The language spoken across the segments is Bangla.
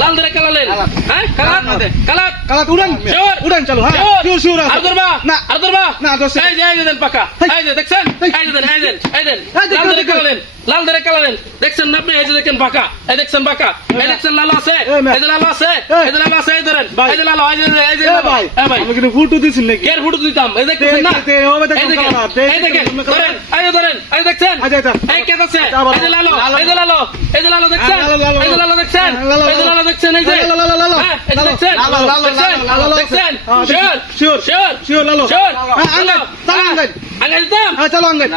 লাল ধরে কালালেন হ্যাঁ কালাত কালাত উড়ান চলো হ্যাঁ শিওর আর ধরবা না আর ধরবা না দোস্ত এই যে দেন পাকা এই যে দেখছেন এই দেন লাল ধরে কালালেন দেখছেন না আপনি এই যে দেখেন পাকা এই দেখছেন পাকা এই দেখছেন লাল আছে এই যে লাল আছে এই যে লাল আছে এই ধরেন এই যে লাল এই যে ভাই আমি কিন্তু ফুটো দিছিল নাকি কেয়ার ফুটো দিতাম এই দেখছেন না এই দেখেন ধরেন এই দেখছেন এই কে আছে এই যে লাল এই যে লাল দেখছেন এই যে লাল দেখছেন এই যে লাল দেখছেন এই যে হ্যাঁ এই যে দেখছেন দেখছেন শিওর লালো আঙ্গাই দিতাম চলো আঙ্গাই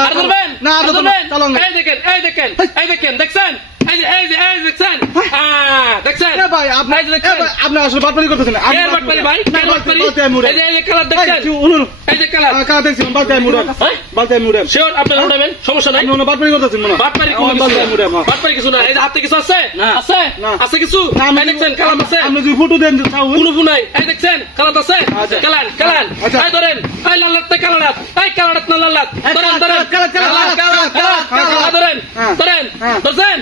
আর ধরবেন না চলো এই দেখেন দেখছেন এই যে দেখছেন দেখছেন ভাই আপনি আসলে বাটপারি করতেছেন বাটপারি ভাই এই যে কালার দেখছেন এই যে কালার দেখছেন বালতায় মুড়ে শিওর আপনারা উঠাবেন সমস্যা নাই আপনি বাটপারি করতেছেন মনে বাটপারি কিছু না এই যে হাতে কিছু আছে আছে কিছু এই দেখছেন কালার আছে আপনি যদি ফটো দেন কোনো নাই এই দেখছেন কালার আছে কালার এই ধরেন এই লালাতে কালার এই কালার না লালাত ধরেন ধরেন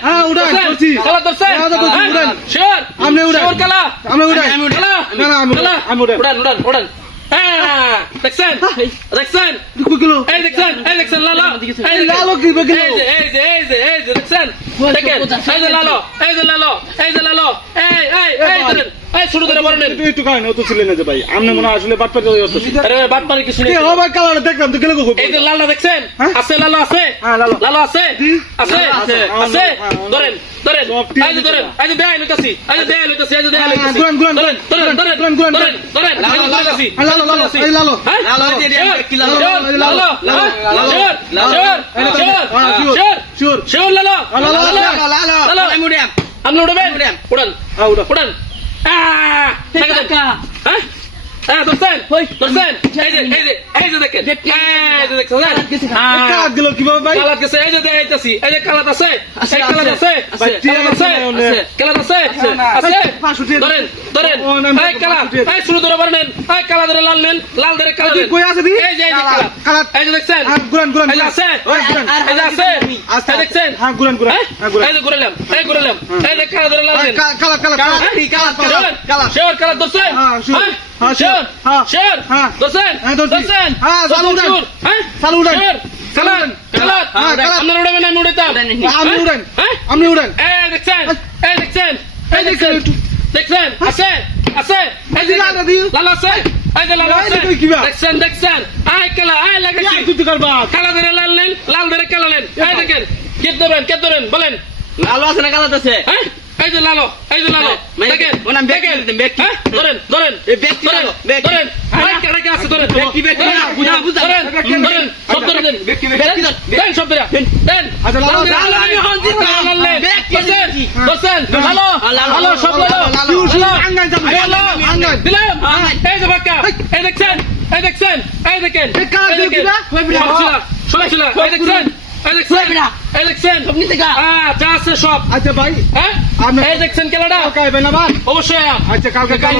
হ্যাঁ উড়ান করছি কালার ধরছেন শিওর আপনি উড়ান শিওর কালার আমি উড়ান না আমি উড়ান দেখছেন এই দেখছেন লালো কি বগিলো এই যে দেখছেন দেখেন এই যে লালো এই ধরেন এই ছোট ধরে বলেন একটু কারণ তো ছিলেন যে ভাই আপনি মনে আসলে বাটপারি করতেছেন আরে বাটপারি কিছু নেই ও ভাই কালার দেখলাম তো গেলে গো এই যে লালটা দেখছেন আছে লালো আছে হ্যাঁ লালো আছে ধরেন এই যে ধরেন এই যে দেয় লইতাছি এই যে দেয় লইতাছি লালো শিওর লালো আপনি উঠবেন উড়ান ধরছেন এই যে দেখেন গেল কিভাবে ভাই কালার গেছে এই যে দেখাইতাছি এই যে কালার আছে ধরেন এই কালার এই শুরু ধরে বলেন এই কালার ধরে লাল ধরে কালার কই আছে দি এই যে কালার এই যে দেখছেন গুরান এই যে আছে এই যে আছে দেখছেন হ্যাঁ গুরান এই যে ঘুরালাম এই যে কালার ধরে লাল কালার শিওর কালার ধরছেন শিওর ধরছেন চালু উড়ান কালার আপনারা উড়াবেন আমি উড়াইতাম আপনি উড়ান এই দেখছেন আছে এই যে লাল আছে এই যে লাল আছে দেখছেন আয় কালা আয় লাগাইছি কালা ধরে লাল ধরে কালা নেন এই দেখেন কে ধরেন বলেন লালো আছে না কালাত আছে এই যে লালো দেখেন ধরেন এই ব্যক্তি লালো ধরেন আয় কাটা আছে ধরেন ব্যক্তি বুঝা ধরেন সব ধরে দেন দেন সব ধরে দেন আচ্ছা লালো আমি হন দিতা ধরছেন লালো সব লালো দিলাম এই যে বাক্কা এই দেখছেন এই দেখেন শুনছিল এই দেখছেন যা আছে সব আচ্ছা ভাই হ্যাঁ এই দেখছেন খেলাটা কাইবেন আবার অবশ্যই আচ্ছা কালকে ওকে